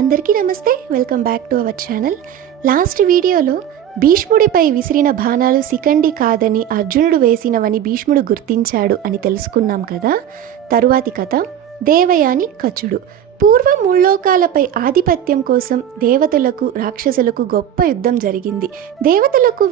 అందరికీ నమస్తే, welcome back to our channel. Last వీడియోలో భీష్ముడిపై విసిరిన బాణాలు శిఖండి కాదని అర్జునుడు వేసినవని భీష్ముడు గుర్తించాడు అని తెలుసుకున్నాం కదా. తరువాతి కథ దేవయాని కచుడు. పూర్వం ముల్లోకాలపై ఆధిపత్యం కోసం దేవతలకు రాక్షసులకు గొప్ప యుద్ధం జరిగింది. దేవతలకు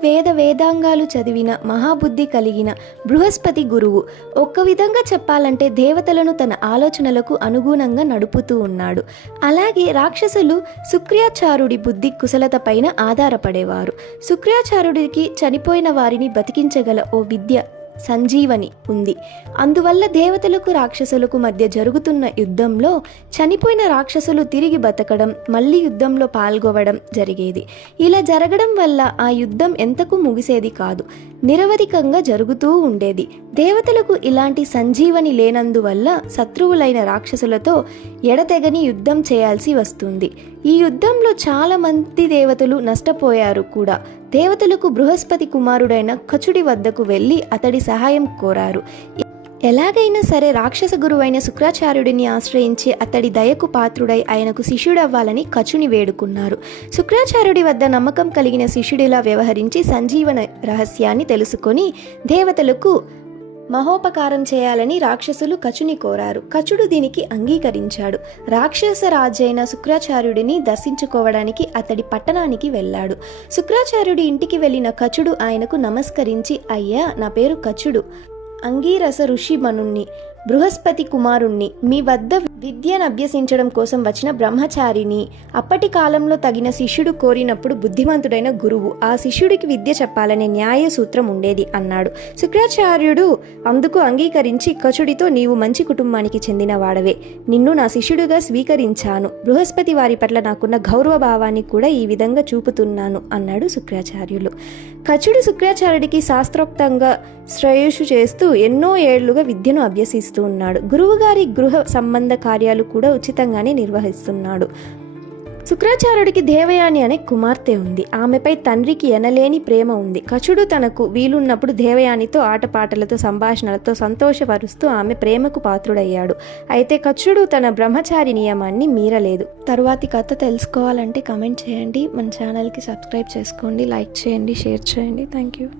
వేదాంగాలు చదివిన మహాబుద్ధి కలిగిన బృహస్పతి గురువు. ఒక్క విధంగా చెప్పాలంటే దేవతలను తన ఆలోచనలకు అనుగుణంగా నడుపుతూ ఉన్నాడు. అలాగే రాక్షసులు శుక్రాచార్యుడి బుద్ధి కుశలత పైన ఆధారపడేవారు. శుక్రాచార్యుడికి చనిపోయిన వారిని బతికించగల ఓ విద్య సంజీవని ఉంది. అందువల్ల దేవతలకు రాక్షసులకు మధ్య జరుగుతున్న యుద్ధంలో చనిపోయిన రాక్షసులు తిరిగి బతకడం, మళ్ళీ యుద్ధంలో పాల్గొవడం జరిగేది. ఇలా జరగడం వల్ల ఆ యుద్ధం ఎంతకు ముగిసేది కాదు, నిరవధికంగా జరుగుతూ ఉండేది. దేవతలకు ఇలాంటి సంజీవని లేనందువల్ల శత్రువులైన రాక్షసులతో ఎడతెగని యుద్ధం చేయాల్సి వస్తుంది. ఈ యుద్ధంలో చాలా మంది దేవతలు నష్టపోయారు కూడా. దేవతలకు బృహస్పతి కుమారుడైన కచుడి వద్దకు వెళ్ళి అతడి సహాయం కోరారు. ఎలాగైనా సరే రాక్షస గురువైన శుక్రాచార్యుడిని ఆశ్రయించి అతడి దయకు పాత్రుడై ఆయనకు శిష్యుడవ్వాలని కచుని వేడుకున్నారు. శుక్రాచార్యుడి వద్ద నమ్మకం కలిగిన శిష్యుడిలా వ్యవహరించి సంజీవన రహస్యాన్ని తెలుసుకొని దేవతలకు మహోపకారం చేయాలని రాక్షసులు కచుని కోరారు. కచుడు దీనికి అంగీకరించాడు. రాక్షస రాజైన శుక్రాచార్యుడిని దర్శించుకోవడానికి అతడి పట్టణానికి వెళ్ళాడు. శుక్రాచార్యుడి ఇంటికి వెళ్ళిన కచుడు ఆయనకు నమస్కరించి, అయ్యా, నా పేరు కచుడు, అంగీరస ఋషి మనుణ్ణి, బృహస్పతి కుమారుణ్ణి, మీ వద్ద విద్యను అభ్యసించడం కోసం వచ్చిన బ్రహ్మచారిని. అప్పటి కాలంలో తగిన శిష్యుడు కోరినప్పుడు బుద్ధిమంతుడైన గురువు ఆ శిష్యుడికి విద్య చెప్పాలనే న్యాయ సూత్రం ఉండేది అన్నాడు. శుక్రాచార్యుడు అందుకు అంగీకరించి కచుడితో, నీవు మంచి కుటుంబానికి చెందిన వాడవే, నిన్ను నా శిష్యుడిగా స్వీకరించాను. బృహస్పతి వారి పట్ల నాకున్న గౌరవ భావాన్ని కూడా ఈ విధంగా చూపుతున్నాను అన్నాడు శుక్రాచార్యులు. కచుడు శుక్రాచార్యుడికి శాస్త్రోక్తంగా శ్రేయస్సు చేస్తూ ఎన్నో ఏళ్లుగా విద్యను అభ్యసిస్తూ ఉన్నాడు. గురువుగారి గృహ సంబంధ కార్యాలు కూడా ఉచితంగానే నిర్వహిస్తున్నాడు. శుక్రాచార్యుడికి దేవయాని అనే కుమార్తె ఉంది. ఆమెపై తండ్రికి ఎనలేని ప్రేమ ఉంది. కచుడు తనకు వీలున్నప్పుడు దేవయానితో ఆటపాటలతో సంభాషణలతో సంతోషపరుస్తూ ఆమె ప్రేమకు పాత్రుడయ్యాడు. అయితే కచుడు తన బ్రహ్మచారి నియమాన్ని మీరలేదు. తరువాతి కథ తెలుసుకోవాలంటే కమెంట్ చేయండి, మన ఛానల్కి సబ్స్క్రైబ్ చేసుకోండి, లైక్ చేయండి, షేర్ చేయండి. Thank you.